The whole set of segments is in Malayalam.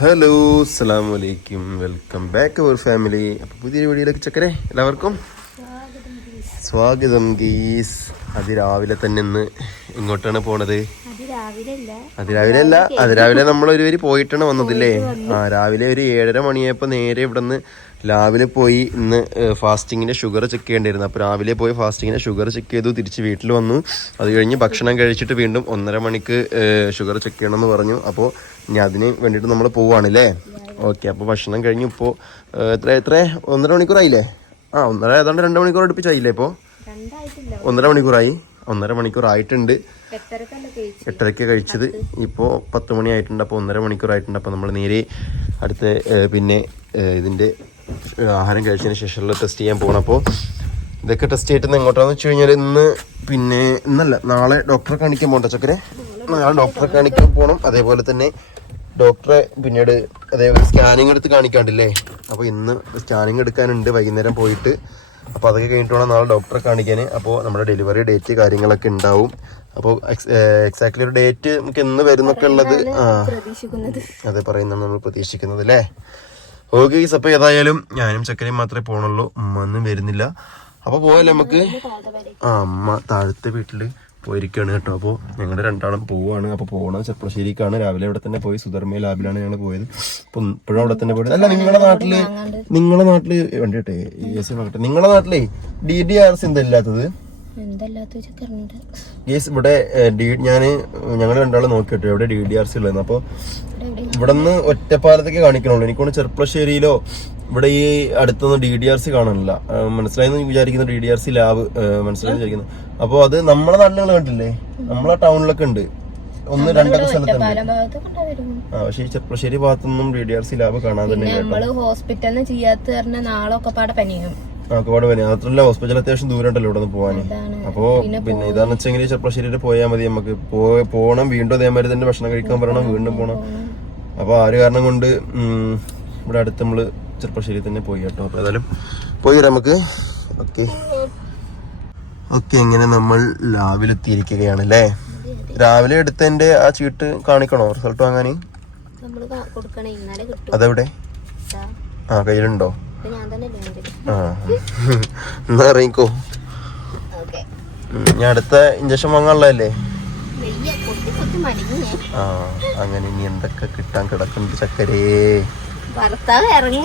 ഹലോ അസ്സാം വലൈക്കും വെൽക്കം ബാക്ക് അവർ ഫാമിലി അപ്പോൾ പുതിയൊരു വീഡിയോയിലേക്ക് ചക്കരേ എല്ലാവർക്കും സ്വാഗതം ഗീസ്. അതിരാവിലെ തന്നെ ഇന്ന് ഇങ്ങോട്ടാണ് പോണത്. അതിരാവിലെ അല്ല അതിരാവിലെ നമ്മൾ ഒരു വരി പോയിട്ടാണ് വന്നതില്ലേ? ആ രാവിലെ ഒരു ഏഴര മണിയായപ്പോ നേരെ ഇവിടുന്ന് രാവിലെ പോയി ഇന്ന് ഫാസ്റ്റിങ്ങിന്റെ ഷുഗർ ചെക്ക് ചെയ്യേണ്ടിയിരുന്നു. അപ്പോൾ രാവിലെ പോയി ഫാസ്റ്റിങ്ങിന്റെ ഷുഗർ ചെക്ക് ചെയ്തു തിരിച്ച് വീട്ടിൽ വന്നു. അത് കഴിഞ്ഞ് ഭക്ഷണം കഴിച്ചിട്ട് വീണ്ടും ഒന്നര മണിക്ക് ഷുഗർ ചെക്ക് ചെയ്യണമെന്ന് പറഞ്ഞു. അപ്പോൾ ഇനി അതിന് വേണ്ടിയിട്ട് നമ്മൾ പോവാണല്ലേ? ഓക്കെ അപ്പോൾ ഭക്ഷണം കഴിഞ്ഞു ഇപ്പോൾ എത്ര എത്ര? ഒന്നര മണിക്കൂറായില്ലേ? ആ ഒന്നര ഏതാണ്ട് രണ്ട് മണിക്കൂർ അടുപ്പിച്ചായില്ലേ ഇപ്പോൾ രണ്ടായിട്ടില്ല. ഒന്നര മണിക്കൂറായി. ഒന്നര മണിക്കൂർ ആയിട്ടുണ്ട്. എട്ടരയ്ക്ക് കഴിച്ചത്. ഇപ്പോൾ പത്ത് മണി ആയിട്ടുണ്ട്. അപ്പോൾ ഒന്നര മണിക്കൂർ ആയിട്ടുണ്ട്. അപ്പോൾ നമ്മൾ നേരെ അടുത്ത പിന്നെ ഇതിന്റെ ആഹാരം കഴിച്ചതിന് ശേഷമുള്ള ടെസ്റ്റ് ചെയ്യാൻ പോകണം അപ്പോൾ ഇതൊക്കെ ടെസ്റ്റ് ചെയ്തിട്ട് എങ്ങോട്ടാന്ന് വെച്ച് കഴിഞ്ഞാൽ ഇന്ന് പിന്നെ ഇന്നല്ല നാളെ ഡോക്ടറെ കാണിക്കാൻ പോകണ്ട ചക്കരെ. നാളെ ഡോക്ടറെ കാണിക്കാൻ പോകണം അതേപോലെ തന്നെ ഡോക്ടറെ പിന്നീട് അതേപോലെ സ്കാനിങ് എടുത്ത് കാണിക്കാണ്ടില്ലേ? അപ്പോൾ ഇന്ന് സ്കാനിങ് എടുക്കാനുണ്ട്. വൈകുന്നേരം പോയിട്ട് അപ്പോൾ അതൊക്കെ കഴിഞ്ഞിട്ട് വേണം നാളെ ഡോക്ടറെ കാണിക്കാൻ അപ്പോൾ നമ്മുടെ ഡെലിവറി ഡേറ്റ് കാര്യങ്ങളൊക്കെ ഉണ്ടാവും. അപ്പോൾ എക്സാക്ട്ലി ഒരു ഡേറ്റ് നമുക്ക് എന്ന് വരുന്നൊക്കെ ഉള്ളത് ആ. അതെ പറയുന്നതാണ് നമ്മൾ പ്രതീക്ഷിക്കുന്നത് അല്ലേ? ഓക്കെ അപ്പോൾ ഏതായാലും ഞാനും ചക്കരയും മാത്രമേ പോകണുള്ളൂ ഉമ്മ ഒന്നും വരുന്നില്ല. അപ്പോൾ പോയാലേ നമുക്ക്? ആ അമ്മ താഴത്തെ വീട്ടിൽ പോയിരിക്കുകയാണ് കേട്ടോ. അപ്പോൾ ഞങ്ങൾ രണ്ടാളും പോവുകയാണ് അപ്പോൾ പോകണം ചെപ്പളശ്ശേരിക്കാണ് രാവിലെ ഇവിടെ തന്നെ പോയി സുധർമ്മ ലാബിലാണ് ഞങ്ങൾ പോയത്. അപ്പം ഇപ്പോഴും അവിടെ തന്നെ പോയത്. അല്ല നിങ്ങളുടെ നാട്ടിൽ നിങ്ങളുടെ നാട്ടിൽ വേണ്ടിട്ടെ എസ് നോക്കട്ടെ നിങ്ങളുടെ നാട്ടിലേ ഡി ഡി ആർ എസ് എന്താ ഇല്ലാത്തത്? എന്തല്ലാത്ത ചക്കറുണ്ട് യെസ് ഇവിടെ ഡി ഞാൻ ഞങ്ങൾ രണ്ടാളും നോക്കിയിട്ട്. ഇവിടെ ഡി ഡി ആർ സി ഉള്ളത് അപ്പോൾ ഇവിടെ നിന്ന് ഒറ്റപ്പാലത്തേക്ക് കാണിക്കണുള്ളൂ. എനിക്കൊന്ന് ചെറുപ്പശ്ശേരിയിലോ ഇവിടെ ഈ അടുത്തൊന്നും ഡി ഡി ആർ സി കാണാനില്ല. മനസ്സിലായി മനസ്സിലായെന്ന് വിചാരിക്കുന്ന D D R C lab മനസ്സിലായി വിചാരിക്കുന്നു. അപ്പോൾ അത് നമ്മളെ നാട്ടിലുള്ള കണ്ടില്ലേ? നമ്മളെ ടൗണിലൊക്കെ ഉണ്ട്. ഒന്ന് രണ്ടൊക്കെ സ്ഥലത്തുണ്ട് ആ പക്ഷേ ഈ ചെറുപ്പശ്ശേരി ഭാഗത്തൊന്നും D D R C lab കാണാൻ തന്നെ നമ്മൾ ഹോസ്പിറ്റലിന് ചെയ്യാത്ത പറഞ്ഞ നാളെ ഒക്കെ പാടെ പനിയും. ആ പനി മാത്രമല്ല ഹോസ്പിറ്റൽ അത്യാവശ്യം ദൂരം ഉണ്ടല്ലോ ഇവിടെ നിന്ന് പോകാൻ അപ്പോ പിന്നെ ഇതാന്ന് വെച്ചെങ്കിൽ ചെപ്പശ്ശേരി പോയാൽ മതി നമുക്ക്. പോകണം പോണം വീണ്ടും അതേമാതിരി തന്നെ ഭക്ഷണം കഴിക്കാൻ പറയണം വീണ്ടും പോണം. അപ്പൊ ആ ഒരു കാരണം കൊണ്ട് ഇവിടെ അടുത്ത് നമ്മൾ ചെറുപ്പശ്ശേരി തന്നെ പോയി കേട്ടോ. അപ്പൊ ഏതായാലും പോയി വരാം നമുക്ക്. ഓക്കെ. ഓക്കെ ഇങ്ങനെ നമ്മൾ രാവിലെ എത്തിയിരിക്കുകയാണ് അല്ലേ? രാവിലെ എടുത്തതിന്റെ ആ ചീട്ട് കാണിക്കണോ? റിസൾട്ട് വാങ്ങാൻ അതെവിടെ? ആ കയ്യിലുണ്ടോ? ഞാൻ തന്നെ ഇല്ലെങ്കിൽ ആ. എന്നാ അറിയിക്കോ ഓക്കെ. ഞാൻ അടുത്ത ഇഞ്ചക്ഷൻ വാങ്ങാനുള്ളതല്ലേ? ആ അങ്ങനെ ഇനി എന്തൊക്കെ കിട്ടാൻ കിടക്കുന്നുണ്ട് ചക്കരേ. ഭർത്താവ് ഇറങ്ങി.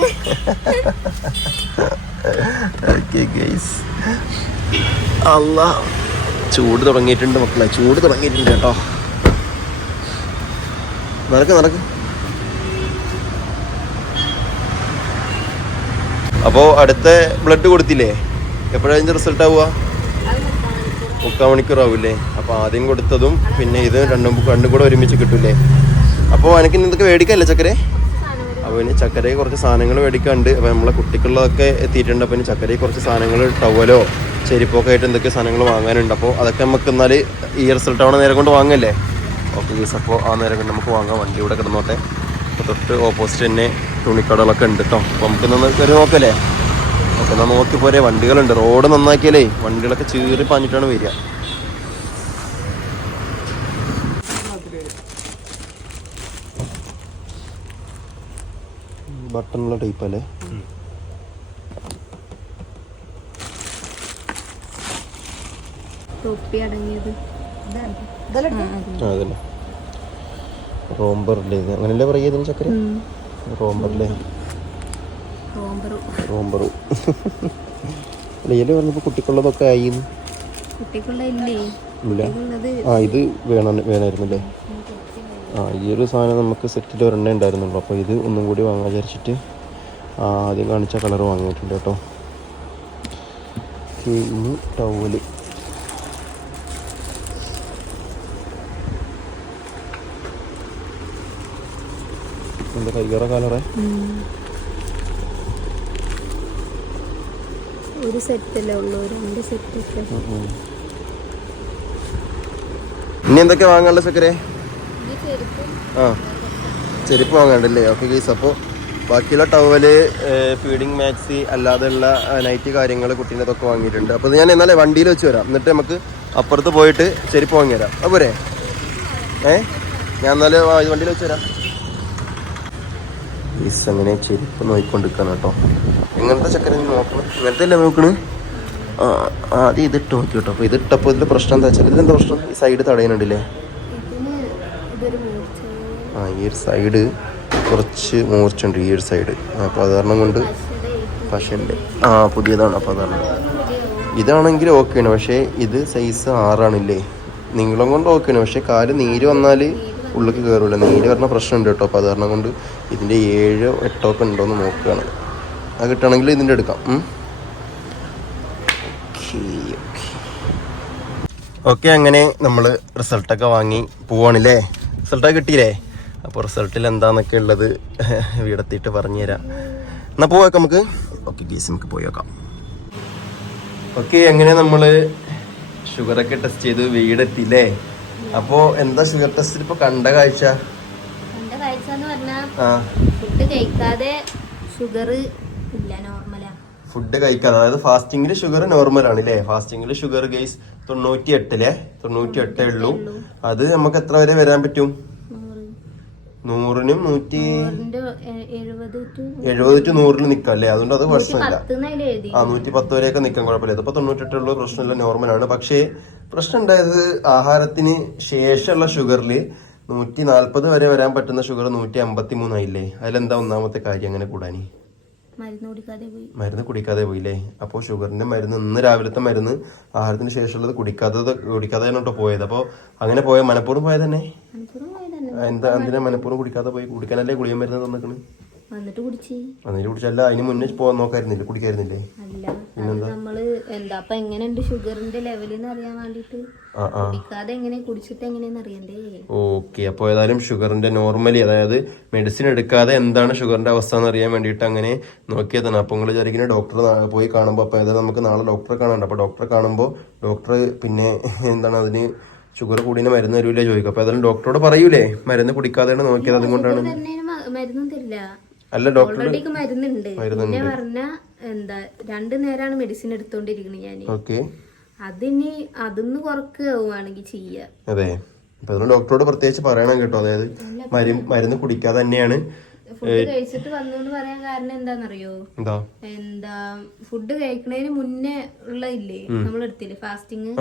ചൂട് തുടങ്ങിയിട്ടുണ്ട് മക്കളെ ചൂട് തുടങ്ങിയിട്ടുണ്ട് കേട്ടോ. നടക്ക് നടക്ക്. അപ്പോ അടുത്ത ബ്ലഡ് കൊടുത്തില്ലേ? എപ്പോഴാ അതിന്റെ റിസൾട്ട് ആവുക. മുക്കാൽ മണിക്കൂർ ആവൂലേ അപ്പൊ ആദ്യം കൊടുത്തതും പിന്നെ ഇത് രണ്ടും രണ്ടും കൂടെ ഒരുമിച്ച് കിട്ടൂലേ അപ്പോൾ എനിക്ക് എന്തൊക്കെ മേടിക്കല്ലേ ചക്കരെ. അപ്പോൾ ഇനി ചക്കരയ്ക്ക് കുറച്ച് സാധനങ്ങൾ മേടിക്കാണ്ട് അപ്പോൾ നമ്മളെ കുട്ടിക്കുള്ളതൊക്കെ എത്തിയിട്ടുണ്ട്. അപ്പോൾ ഇനി ചക്കരയ്ക്ക് കുറച്ച് സാധനങ്ങൾ ടവലോ ചെരിപ്പൊക്കെ ആയിട്ട് എന്തൊക്കെ സാധനങ്ങൾ വാങ്ങാനുണ്ട്. അപ്പോൾ അതൊക്കെ നമുക്ക് എന്നാൽ ഈ റിസൾട്ട് ആവണ നേരം കൊണ്ട് വാങ്ങല്ലേ? ഓക്കെ ഗീസ് അപ്പോൾ ആ നേരം കൊണ്ട് നമുക്ക് വാങ്ങാം. വണ്ടി ഇവിടെ കിടന്നോട്ടെ. അപ്പോൾ തൊട്ട് ഓപ്പോസിറ്റ് തന്നെ തുണിക്കടകളൊക്കെ ഉണ്ട് കേട്ടോ അപ്പോൾ നമുക്ക് നിന്ന് കയറി നോക്കല്ലേ? ഓക്കെ എന്നാൽ നോക്കി പോരെ. വണ്ടികളുണ്ട്. റോഡ് നന്നാക്കിയാലേ വണ്ടികളൊക്കെ ചീറി പാഞ്ഞിട്ടാണ് വരിക. ബട്ടണുള്ള ടൈപ്പ് അല്ലേ തൊപ്പി അടങ്ങിയത്. അങ്ങനെയല്ലേ പറയുക ഇതിന് ചക്കര? റോംബറില്ലേ? റോംബറു. റോംബറു. ഇതിൽ കുട്ടിക്കുള്ളതൊക്കെ ആയി ആ ഇത് വേണം ഈ ഒരു സാധനം നമുക്ക് സെറ്റിൽ ഒരെണ്ണേ ഉണ്ടായിരുന്നുള്ളൂ. അപ്പോൾ ഇത് ഒന്നും കൂടി വാങ്ങാൻ വിചാരിച്ചിട്ട് ആദ്യം കാണിച്ച കളർ വാങ്ങിയിട്ടുണ്ട് കേട്ടോ. ഇനി ടവൽ എന്താ കൈകറ കളറേ ഒരു സെറ്റല്ലേ ഉള്ളൂ. രണ്ട് സെറ്റ് ഇനി എന്തൊക്കെ വാങ്ങാനുള്ള ചെരുപ്പും ആ ചെരുപ്പ് വാങ്ങാണ്ടല്ലേ? ഓക്കെ ഗീസ് അപ്പോൾ ബാക്കിയുള്ള ടവൽ ഫീഡിങ് മാക്സി അല്ലാതെയുള്ള നൈറ്റ് കാര്യങ്ങൾ കുട്ടീന്റെതൊക്കെ വാങ്ങിയിട്ടുണ്ട്. അപ്പോൾ ഞാൻ എന്നാലേ വണ്ടിയിൽ വെച്ച് വരാം. എന്നിട്ട് നമുക്ക് അപ്പുറത്ത് പോയിട്ട് ചെരുപ്പ് വാങ്ങി തരാം. അപ്പോൾ പോരെ? ഏ? ഞാൻ എന്നാലും വണ്ടിയിൽ വെച്ച് വരാം. ഈസ് അങ്ങനെ ചെരുപ്പ് നോക്കിക്കൊണ്ടിരിക്കണം കേട്ടോ. എങ്ങനത്തെ ചക്കര നോക്കണം? ഇങ്ങനത്തെ അല്ലേ നോക്കണ്? ആദ്യം ഇതിട്ട് നോക്കി കേട്ടോ അപ്പോൾ ഇതിട്ടപ്പോൾ ഇതിന്റെ പ്രശ്നം എന്താ വെച്ചാൽ ഇതിലെന്താ പ്രശ്നം? ഈ സൈഡ് തടയുന്നുണ്ടല്ലേ ആ ഈ ഒരു സൈഡ് കുറച്ച് മൂർച്ചുണ്ട് ഈ ഒരു സൈഡ് അപ്പോൾ അത് കാരണം കൊണ്ട് പശന്റെ. ആ പുതിയതാണ് അപ്പോൾ അതാണ് ഇതാണെങ്കിൽ ആണ്. പക്ഷേ ഇത് സൈസ് ആറാണില്ലേ? നീളം കൊണ്ട് ഓക്കെയാണ് പക്ഷേ കാൽ നീര് വന്നാൽ ഉള്ളിലേക്ക് കയറില്ല നീര് വരുന്ന പ്രശ്നമുണ്ട് കേട്ടോ. അപ്പോൾ അത് കാരണം കൊണ്ട് ഇതിന്റെ ഏഴോ എട്ടോ ഒക്കെ ഉണ്ടോ എന്ന് നോക്കുകയാണ് അത് കിട്ടുകയാണെങ്കിൽ ഇതിന്റെ എടുക്കാം. ഓക്കെ അങ്ങനെ നമ്മൾ റിസൾട്ടൊക്കെ വാങ്ങി പോവാണല്ലേ റിസൾട്ടൊക്കെ കിട്ടിയില്ലേ? അപ്പോൾ റിസൾട്ടിൽ എന്താന്നൊക്കെ ഉള്ളത് വീടെത്തിയിട്ട് പറഞ്ഞുതരാം. എന്നാൽ പോവാക്കാം നമുക്ക്. ഓക്കെ ഗീസ് നമുക്ക് പോയി നോക്കാം. ഓക്കെ എങ്ങനെ നമ്മൾ ഷുഗറൊക്കെ ടെസ്റ്റ് ചെയ്ത് വീടെത്തില്ലേ അപ്പോൾ എന്താ ഷുഗർ ടെസ്റ്റിൽ ഇപ്പോൾ കണ്ട കാഴ്ച? കണ്ട കാഴ്ച എന്ന് പറഞ്ഞാൽ ആ. ഫുഡ് കഴിക്കാതെ ഷുഗർ ഇല്ല നോർമലാ ഫുഡ് കഴിക്കാതെ അതായത് ഫാസ്റ്റിംഗിൽ ഷുഗർ നോർമൽ ആണ് അല്ലേ ഫാസ്റ്റിംഗിൽ ഷുഗർ ഗൈസ് തൊണ്ണൂറ്റി എട്ടിലെ തൊണ്ണൂറ്റി എട്ടേ ഉള്ളൂ. അത് നമുക്ക് എത്ര വരെ വരാൻ പറ്റും? നൂറ് നൂറിനും നൂറ്റി എഴുപത് ടു നൂറിൽ നിൽക്കാം അല്ലേ അതുകൊണ്ട് അത് പ്രശ്നമില്ല. ആ നൂറ്റി പത്ത് വരെയൊക്കെ നിൽക്കാൻ കുഴപ്പമില്ല. ഇതിപ്പോ തൊണ്ണൂറ്റെട്ടുള്ള പ്രശ്നമില്ല നോർമലാണ് പക്ഷേ പ്രശ്നം ഉണ്ടായത് ആഹാരത്തിന് ശേഷമുള്ള ഷുഗറിൽ നൂറ്റി നാൽപ്പത് വരെ വരാൻ പറ്റുന്ന ഷുഗർ നൂറ്റി അമ്പത്തി മൂന്നായില്ലേ അതിലെന്താ ഒന്നാമത്തെ കാര്യം അങ്ങനെ കൂടാനി? മരുന്ന് കുടിക്കാതെ പോയില്ലേ? അപ്പോൾ ഷുഗറിന്റെ മരുന്ന് ഇന്ന് രാവിലത്തെ മരുന്ന് ആഹാരത്തിന് ശേഷമുള്ളത് കുടിക്കാത്തത് കുടിക്കാതെ കേട്ടോ പോയത്. അപ്പോൾ അങ്ങനെ പോയ മലപ്പുറം പോയത് തന്നെ? എന്താ എന്തിനാ മലപ്പുറം കുടിക്കാതെ പോയി? കുടിക്കാനല്ലേ ഗുളിക മരുന്ന് തന്നിക്കണ്? വന്നിട്ട് കുടിച്ചല്ല അതിന് മുന്നേ പോകാൻ നോക്കായിരുന്നില്ലേ? കുടിക്കായിരുന്നില്ലേ? പിന്നെന്താ? നമ്മൾ എന്താ അപ്പൊ എങ്ങനെയുണ്ട് ഷുഗറിന്റെ ലെവലിന്ന് അറിയാൻ വേണ്ടിട്ട്? കുടിക്കാതെ എങ്ങനെ കുടിച്ചിട്ട് എങ്ങനെയെന്ന് അറിയണ്ടേ? ഓക്കെ അപ്പോൾ ഏതായാലും ഷുഗറിന്റെ നോർമലി അതായത് മെഡിസിൻ എടുക്കാതെ എന്താണ് ഷുഗറിന്റെ അവസ്ഥ എന്ന് അറിയാൻ വേണ്ടിയിട്ട് അങ്ങനെ നോക്കിയതാണ്. അപ്പോൾ നിങ്ങൾ വിചാരിക്കുന്ന ഡോക്ടറെ പോയി കാണുമ്പോൾ അപ്പോൾ ഏതായാലും നമുക്ക് നാളെ ഡോക്ടറെ കാണാണ്ട് അപ്പോൾ ഡോക്ടറെ കാണുമ്പോൾ ഡോക്ടർ പിന്നെ എന്താണ് അതിന് ഷുഗർ കൂടിയ മരുന്ന് തരൂലേ ചോദിക്കും. അപ്പോൾ ഏതായാലും ഡോക്ടറോട് പറയൂലേ മരുന്ന് കുടിക്കാതെയാണ് നോക്കിയത് അതുകൊണ്ടാണ്. മരുന്നും തരില്ല. അല്ല ഡോക്ടർ മരുന്നുണ്ട്. മരുന്നുണ്ട്. എന്താ രണ്ടു നേരാണ് മെഡിസിൻ എടുത്തോണ്ടിരിക്കുന്നത് ഞാൻ ഓക്കെ അതിന് അതിന്ന് കുറക്കുകയാണെങ്കിൽ ചെയ്യാ. അതെ. ഡോക്ടറോട് പ്രത്യേകിച്ച് പറയണം കേട്ടോ. അതായത് മരുന്ന് കുടിക്കാതെ തന്നെയാണ് ഫുഡ് കഴിച്ചിട്ട് വന്നു എന്ന് പറയാൻ കാരണം എന്താണെന്നറിയോ എന്താ? ഫുഡ് കഴിക്കണതിന് മുന്നേ ഉള്ള ഇല്ലേ നമ്മൾ എടുത്തില്ലേ ഫാസ്റ്റിങ്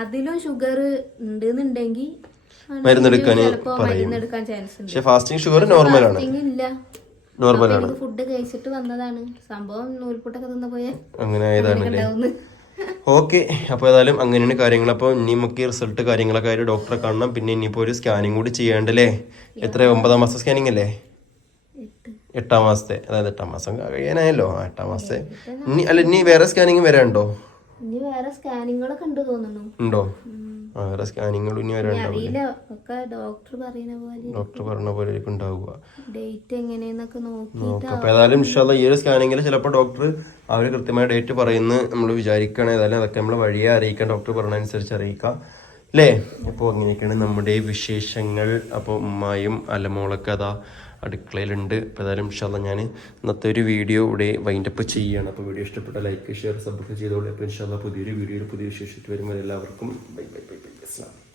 അതിലും ഷുഗർ ഉണ്ടെന്നുണ്ടെങ്കിൽ മരുന്നെടുക്കാന് മരുന്ന് മരുന്നെടുക്കാൻ ചാൻസ് ഉണ്ട്. പക്ഷെ ഫാസ്റ്റിംഗ് ഷുഗർ നോർമലാണ് ഫാസ്റ്റിംഗ് ഇല്ല. നോർമലാണ്. ആണ് ഫുഡ് കഴിച്ചിട്ട് വന്നതാണ്. സംഭവം നൂൽപുട്ടൊക്കെ തിന്ന പോയ. അങ്ങനെ ആയതാണ് ഓക്കെ അപ്പോൾ ഏതായാലും അങ്ങനെയാണ് കാര്യങ്ങൾ. അപ്പോൾ ഇനി നമുക്ക് റിസൾട്ട് കാര്യങ്ങളൊക്കെ ആയിട്ട് ഡോക്ടറെ കാണണം. പിന്നെ ഇനിയിപ്പോൾ ഒരു സ്കാനിങ് കൂടി ചെയ്യാണ്ടല്ലേ? എത്ര ഒമ്പതാം മാസം സ്കാനിങ് അല്ലേ? എട്ട്. മാസത്തെ. അതായത് എട്ടാം മാസം കഴിയാനായല്ലോ. എട്ടാം മാസത്തെ. ഇനി അല്ല ഇനി വേറെ സ്കാനിങ് വരാനുണ്ടോ? ഇനി വേറെ സ്കാനിങ്ങുകളൊക്കെ ഉണ്ട് തോന്നുന്നു. ഉണ്ടോ? വേറെ സ്കാനിങ്ങുകൾ ഇനി അറിയില്ല. ഒക്കെ ഡോക്ടർ പറയുന്ന പോലെ ഡോക്ടർ പറഞ്ഞ പോലെ ആയിരിക്കും ഉണ്ടാവുക ഡേറ്റ് എങ്ങനെയെന്നൊക്കെ നോക്കി നോക്കാം. അപ്പോൾ ഏതായാലും ഇൻഷാല്ല ഈ ഒരു സ്കാനിങ്ങിൽ ചിലപ്പോൾ ഡോക്ടർ അവർ കൃത്യമായ ഡേറ്റ് പറയുന്ന നമ്മൾ വിചാരിക്കണേ. ഏതായാലും അതൊക്കെ നമ്മൾ വഴിയെ അറിയിക്കാം. ഡോക്ടർ പറഞ്ഞതനുസരിച്ച് അറിയിക്കാം. അല്ലേ അപ്പോൾ അങ്ങനെയൊക്കെയാണ് നമ്മുടെ വിശേഷങ്ങൾ. അപ്പോൾ ഉമ്മായും അലമോളൊക്കെ അതാ അടുക്കളയിലുണ്ട്. അപ്പോൾ ഏതായാലും ഇൻഷാല്ല ഞാൻ ഇന്നത്തെ ഒരു വീഡിയോ ഇവിടെ വൈൻഡപ്പ് ചെയ്യുകയാണ് അപ്പോൾ വീഡിയോ ഇഷ്ടപ്പെട്ട ലൈക്ക് ഷെയർ സബ്സ്ക്രൈബ് ചെയ്തോളൂ. അപ്പോൾ ഇൻഷാല്ല പുതിയൊരു വീഡിയോയിൽ പുതിയ വിശേഷിച്ച് വരുമ്പോൾ എല്ലാവർക്കും ബൈ ബൈ ബൈ ബൈ അസ്സലാം